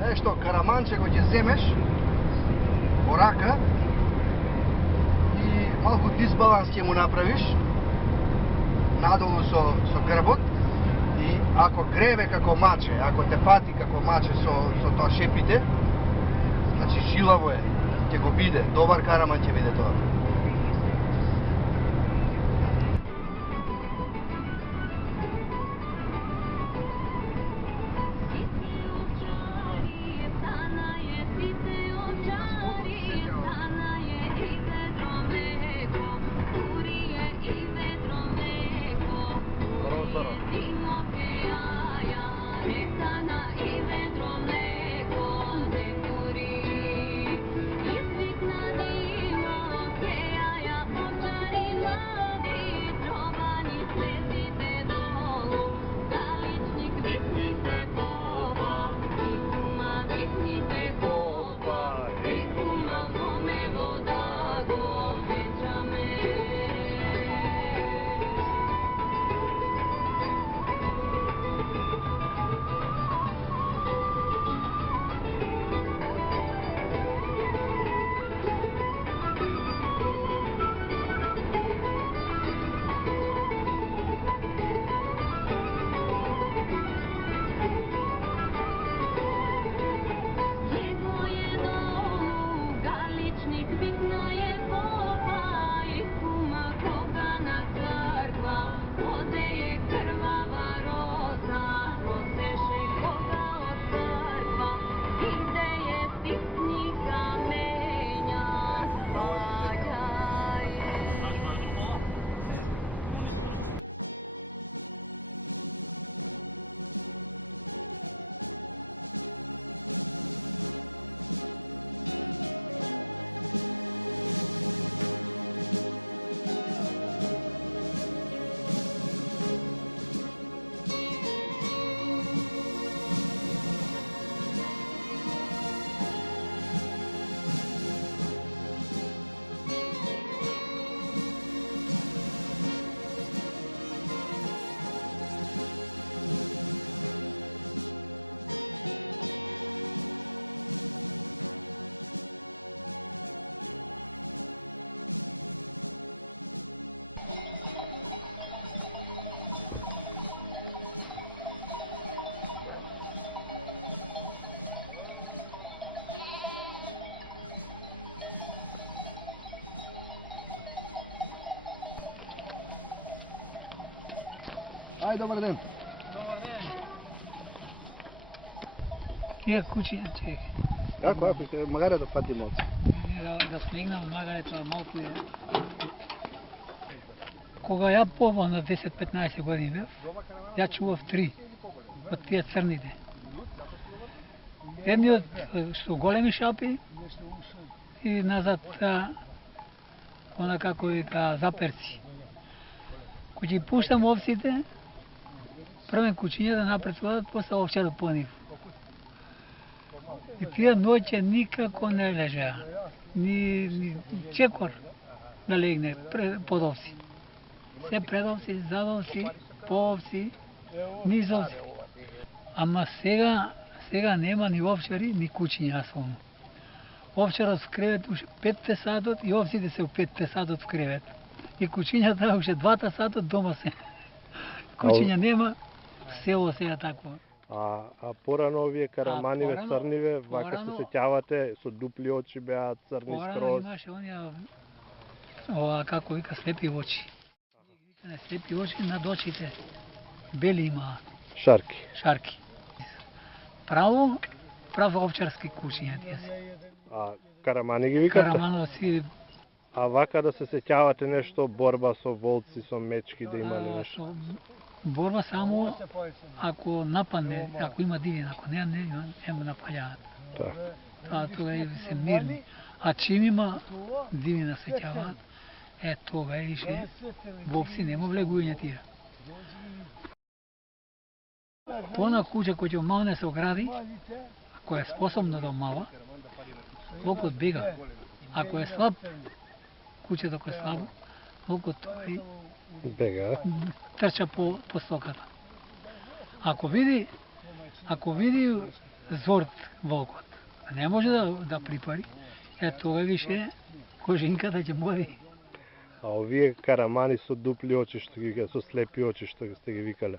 Е што караманче го ќе земеш во рака и малку дисбаланс ќе му направиш надолу со грбот и ако гребе како маче, ако те пати како маче со тоа шепите, значи жилаво е, ќе го биде, добар караман ќе биде тоа. Ај, добар ден. Добар ден. Кија кучиња чек. Ако, магаре да пати малку. Да смегнам магарето малку е. Кога ја побав на 10-15 години бев, ја чував 3 од тие црните. Едниот со големи шапи и назад она како вика заперци. Кога ги пуштам овците, првен кучиња да напредуваат, после овчарот по нив. И тие ноќе никако не лежеа. Ни чекор да легне под овци. Се пред овци, зад овци, по овци, низ овци. Ама сега нема ни овчари, ни кучиња асолно. Овчарот в кревет уште 5 сатот и овците се у 5 сатот в кревет. И кучињата уште 2 сатот дома се. Кучиња нема, село сега такво. А порано овие караманиве црниве, вака се сеќавате, со дупли очи беа црни скроз. Порано имаше онија, ова како вика слепи очи. Слепи очи над очите, бели имаа. Шарки. Прав овчарски кучиња тие се. А карамани ги викате? Карамановци. А вака да се сеќавате нешто, борба со волци, со мечки, да имале нешто? Борба само ако нападне, ако има дивина, ако не му напаѓаат. Тога се мирни. А чим има дивина сеќаваат, тога више вопси нема влегување тие. Тона куче кој ќе малне се огради, ако е способно да омава, волкот бега. Ако е слаб, кучето кој е слабо, волкот тој бега, трча по стоката. Ако види зорт волкот. Не може да припари. Тоа више кожинката ќе боди. А овие карамани со дупли очи, што ги со слепи очи, што сте ги викале.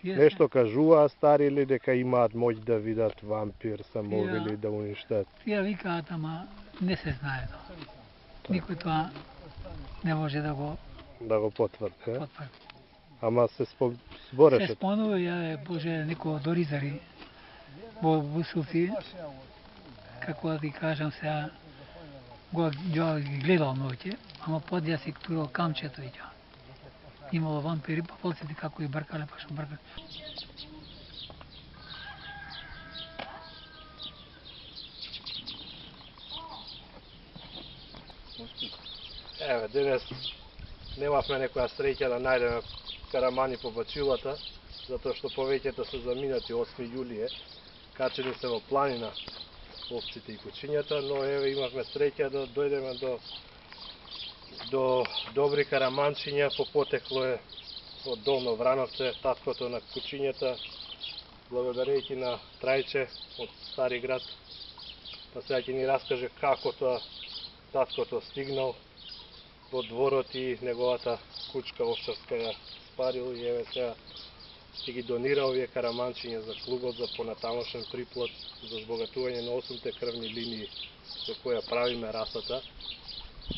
Тие Нешто кажуваа стари или дека имаат моќ да видат вампир, самовили, Ја. да уништат. Тие викаат, ама не се знае тоа. Никој тоа не може да го Да го потврди, е? потврди. Ама се Се збореше. спомнува, ја Боже, некој од Оризари во Бусулци, како да ти кажам сега, ја ги гледал ноќе, ама подја си турал камчето и ја. Имало вампири, па подсети како и бркале, па што бркале. Еве, денес немавме некоја среќа да најдеме карамани по бачилата, затоа што повеќето се заминати 8 јули е, качени се во планина овците и кучињата, но еве имавме среќа да дојдеме до добри караманчиња, по потекло е од Долно Врановце, таткото на кучињата, благодарејќи на Трајче од Стари град, па сега ќе ни раскаже како тоа таткото стигнал во дворот и неговата кучка овчарска ја спарил и еве сега ќе ги донира овие караманчиња за клубот за понатамошен приплод, за збогатување на 8-те крвни линии со која правиме расата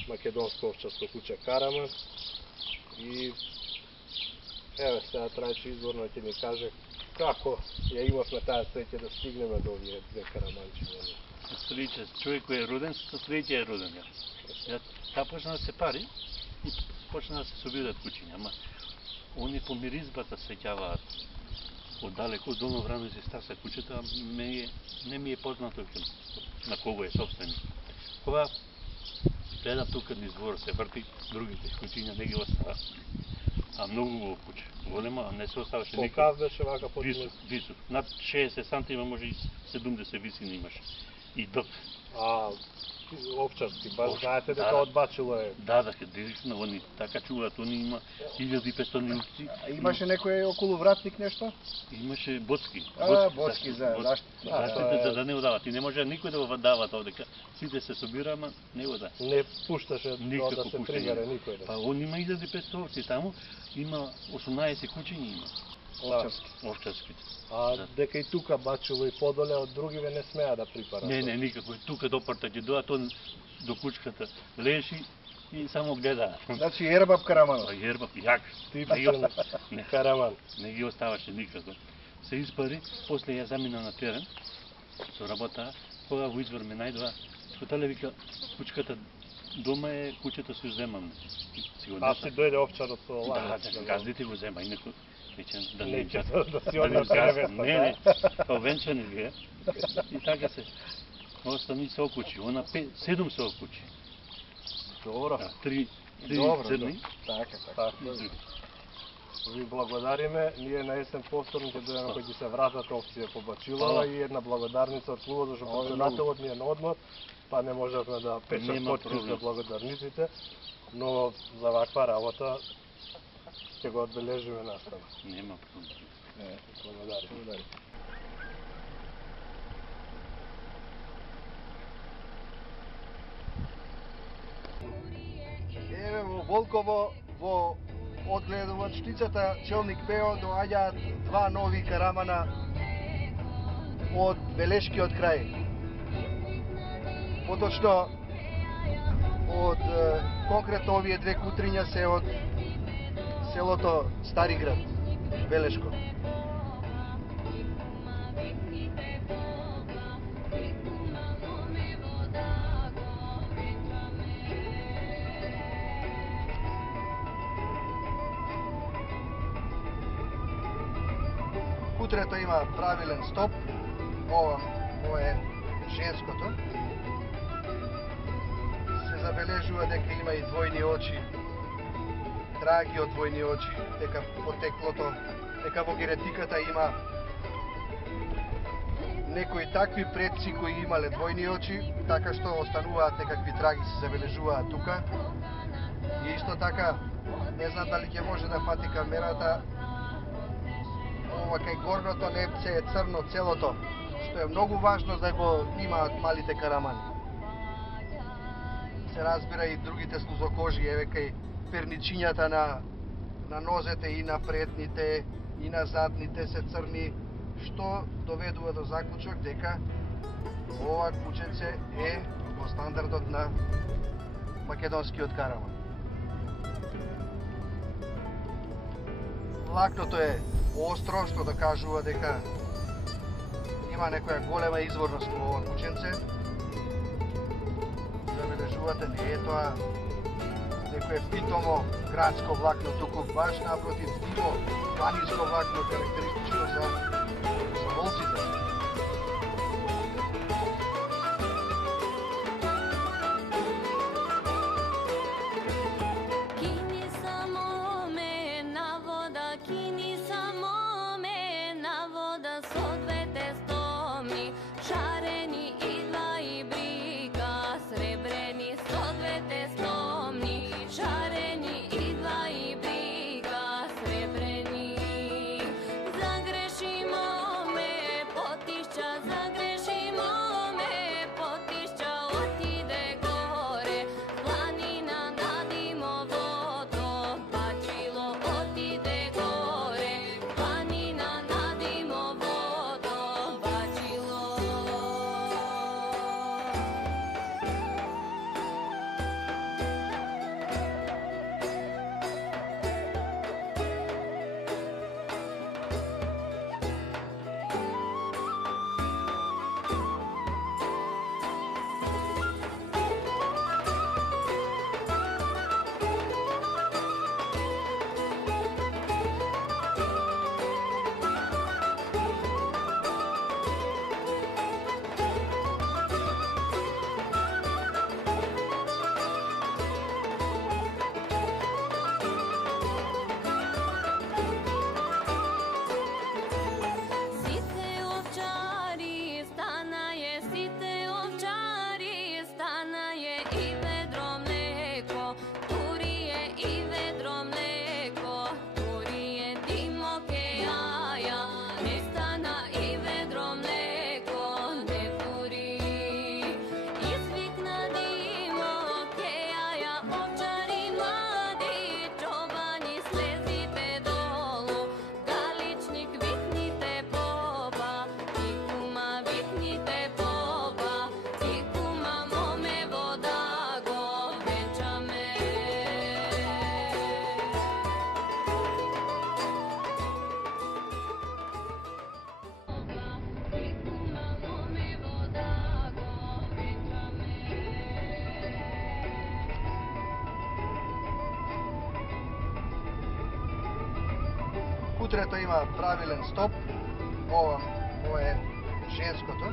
македонско овчарско куче Караман. И еве сега Трајче изворно ќе ни каже како ја имавме таа среќа да стигнеме до овие две караманчиња. Со среќа, човек кој е роден, со среќа е роден. Ја таа почна да се пари и почна да се собират кучиња, ама они по миризбата сеќаваат оддалеку од Долно Врановце стаса кучета, не ми е познато на кого е собственик. Кога гледам тука низ двор се врти, другите кучиња не ги остава. А многу убаво куче, голема, а не се оставаше никој. Колкав беше вака Висок, над 60 сантима, може и 70 висини имаше. И док. А овчарски, баш Овчар, знаете дека да. од бачило е. Да, директно они така чуваат, они има 1500 овци. А имаше некој околу вратник нешто? Имаше боцки. боцки за заштита. Заштита да не одават. И не може никој да го дават овдека. Сите се собира, ама не ода. Не пушташе Никако да се пуштање. пригаре никој. Па он има 1500 овци таму, има 18 кучиња има. Овчарски. Овчарски. А Да. дека и тука бачило и подоле од другиве не смеа да припарат. Не, никако. Тука до порта ќе доат, он до кучката лежи и само гледа. Значи Ербаб Караманов. Па Ербаб, јак. Типичен Не, Караман. не ги оставаше никако. Се испари, после ја замина на терен, со работа, кога во извор ме најдоа, скотале вика, кучката дома е, кучето се земам. А си дојде овчарот со Да, ланец. газдите го зема, инаку речен да не Неќе газ- да си да не однесе газ- невеста, Не, као венчани вие. И така се. Остани се окучи, она 7 се окучи. Добро. Да, 3 Добро, црни. Така. Така. Ви благодариме. Ние на есен повторно ќе дојдеме кој ќе се вратат овците по Бачилова Фала. и една благодарница од клубот, зашто Ове председателот ни е на одмор, па не можевме да печем Нема подпис проблем. за благодарниците, но за ваква работа ќе го одбележиме настава. Нема проблем. Благодариме. Еве во Волково, во одгледувачницата Челник Пео доаѓаат два нови карамана од Белешкиот крај. Поточно од конкретно овие две кутриња се од селото Стари град, Белешко. Кутрето има правилен стоп, ова е женското. Се забележува дека има и двојни очи, траги од двојни очи, дека потеклото, дека во генетиката има некои такви предци кои имале двојни очи, така што остануваат некакви траги се забележуваат тука. И исто така, не знам дали ќе може да фати камерата, ова кај горното непце е црно целото, што е многу важно да го имаат малите карамани. Се разбира и другите слузокожи, еве кај перничињата на нозете и на предните и на задните се црни, што доведува до заклучок дека ова кученце е во стандардот на македонскиот караман. Лакното е остро, што докажува дека има некоја голема изворност во ова кученце. Забележувате, не е тоа некое питомо градско влакно, туку баш напротив диво планинско влакно, карактеристично за волците. Утрето има правилен стоп. Ова е женското.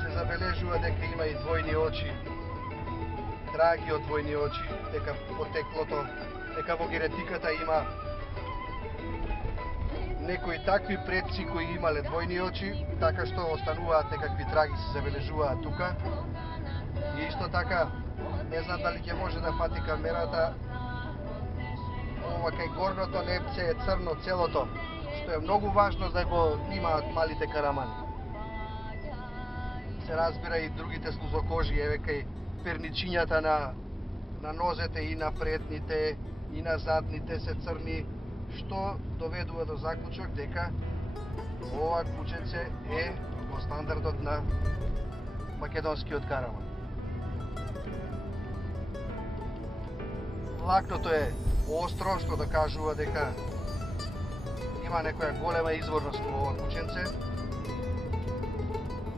Се забележува дека има и двојни очи, траги од двојни очи, дека потеклото, дека во генетиката има некои такви предци кои имале двојни очи, така што остануваат некакви траги се забележуваат тука. И исто така, не знам дали ќе може да фати камерата, ова кај горното лепце е црно целото, што е многу важно да го имаат малите карамани. Се разбира и другите слузокожи, еве кај перничињата на нозете и на предните и на задните се црни, што доведува до заклучок дека ова кученце е во стандардот на македонскиот караман. Лакното е остро, што докажува дека има некоја голема изворност во ова кученце.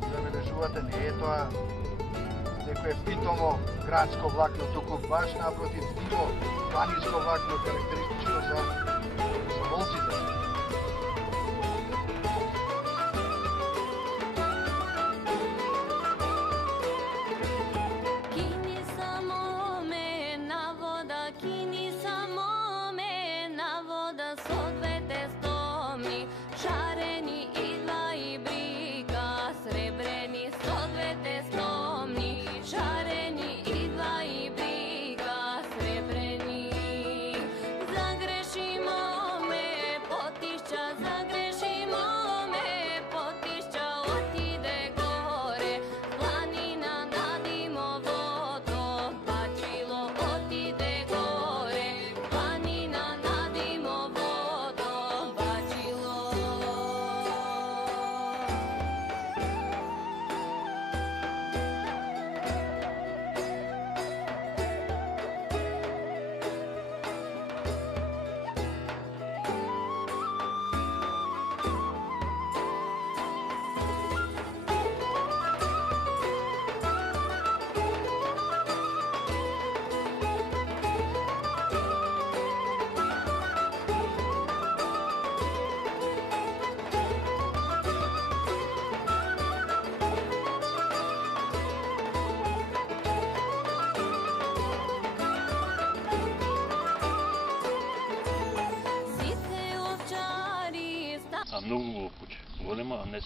Забележувате, не е тоа некое питомо градско влакно, туку баш напротив диво планинско влакно, карактеристично за волците. Zagrešimo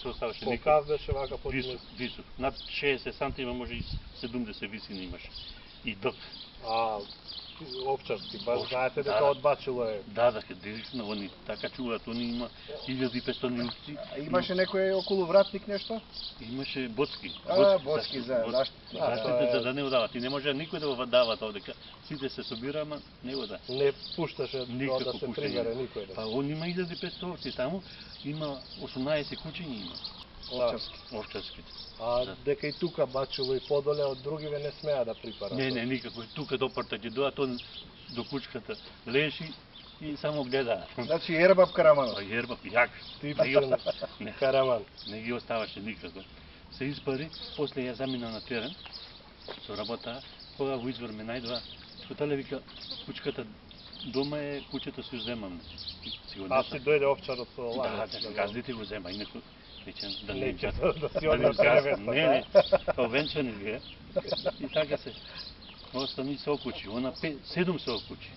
се оставаше Колкав беше вака под висок, висок. Над 60 сантима, може и 70 висина имаше. И дъг. А овчарски, баш Овчарски, знаете дека да. од Бачило е. Да, директно, они така чуваат, они има 1500 улици. А имаше некој околу вратник нешто? Имаше боцки. боцки за заштита. Заштита за да не одават. И не може никој да го дават овдека. Сите се собира, ама не ода. Не пушташе Никако да се пуштање. прибере никој. Па он има 1500 овци таму, има 18 кучиња има. Овчарски. Овчарски. А Да. дека и тука Бачило и подоле од другиве не смеа да припарат. Не, никако. Тука до порта ќе доат, он до кучката лежи и само гледа. Значи Ербаб Караманов. Па јерба, јак. Типичен Не, Караман. не ги оставаше никако. Се испари, после ја замина на терен, со работа, кога во извор ме најдоа, скотале вика, кучката дома е, кучето си земам. Си го А си несам. дојде овчарот со Да, ланец. газдите го зема, инаку речен да не Неќе газ. да си Да не однесе газ, невеста. не, овенчани ги е. И така се. Остани се окучи, она 7 се окучи.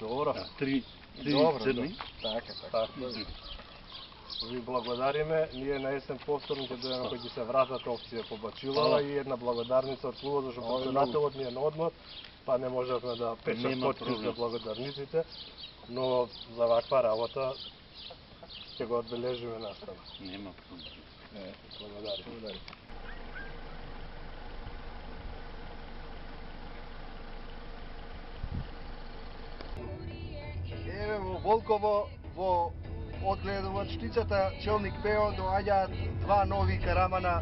Добро. Да, 3 Добро, црни. Така. Така. Ви благодариме. Ние на есен повторно ќе дојдеме кој ќе се вратат овците по Бачилова Фала. и една благодарница од клубот, зашто Моле, председателот ни е на одмор, па не можевме да пишем Нема подпис проблем. за благодарниците, но за ваква работа ќе го одбележиме настава. Нема проблем. Благодариме. Еве во Волково, во одгледувачницата Челник Пео доаѓаат два нови карамана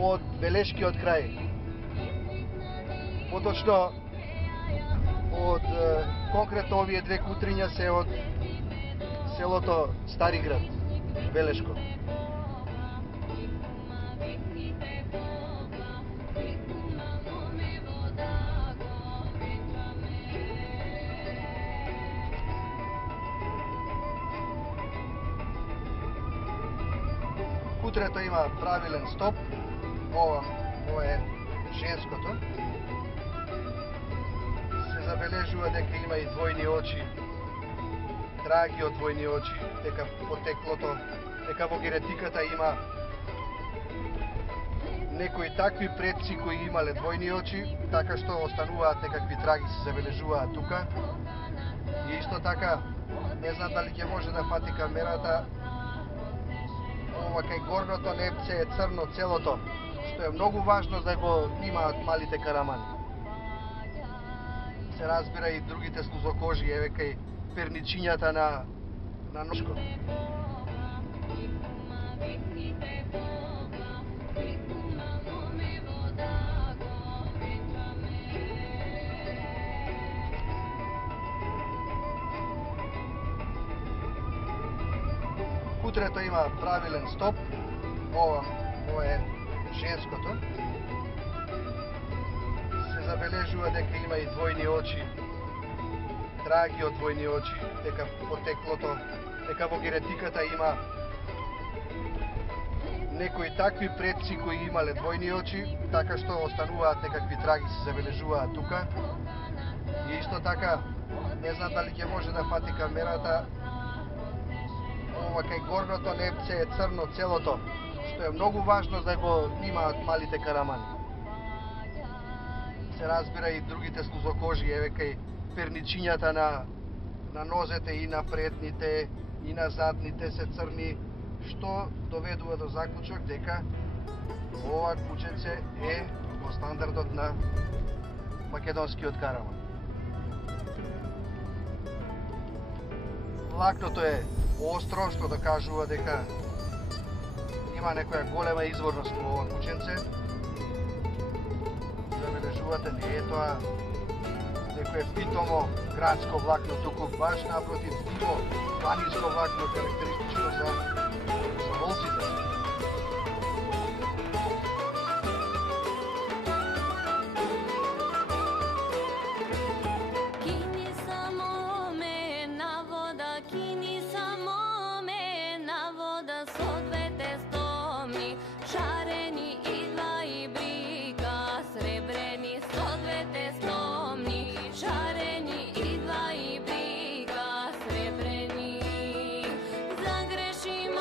од Белешкиот крај. Поточно од конкретно овие две кутриња се од селото Стари град, Белешко. Кутрето има правилен стоп, ова е женското. Се забележува дека има и двојни очи, траги од двојни очи, дека потеклото, дека во генетиката има некои такви предци кои имале двојни очи, така што остануваат некакви траги се забележуваат тука. И исто така, не знам дали ќе може да фати камерата, ова кај горното непце е црно целото, што е многу важно да го имаат малите карамани. Се разбира и другите слузокожи, еве кај перничињата на ношко. Кутрето има правилен стоп, ова е женското. Се забележува дека има и двојни очи, траги од двојни очи, дека потеклото, дека во генетиката има некои такви предци кои имале двојни очи, така што остануваат некакви траги се забележуваат тука. И исто така, не знам дали ќе може да фати камерата, ова кај горното непце е црно целото, што е многу важно да го имаат малите карамани. Се разбира и другите слузокожи, еве кај перничињата на нозете и на предните и на задните се црни, што доведува до заклучок дека ова кученце е во стандардот на македонскиот караман. Влакното е остро, што докажува дека има некоја голема изворност во ова кученце. Забележувате, не е тоа некое питомо градско влакно, туку баш напротив диво планинско влакно, карактеристично за волците. Zagrešim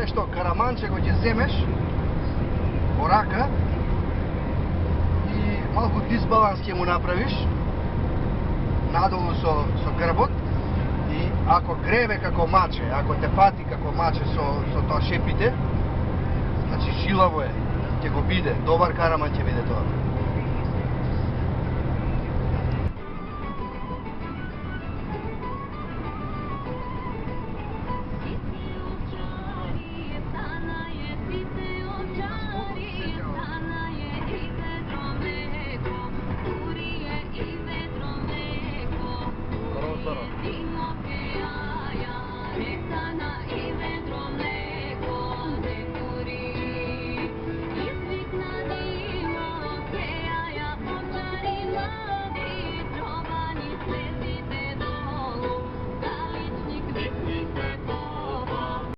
е што караманче го ќе земеш во рака и малку дисбаланс ќе му направиш надолу со грбот и ако гребе како маче, ако те фати како маче со тоа шепите, значи жилаво е, ќе го биде, добар караман ќе биде тоа.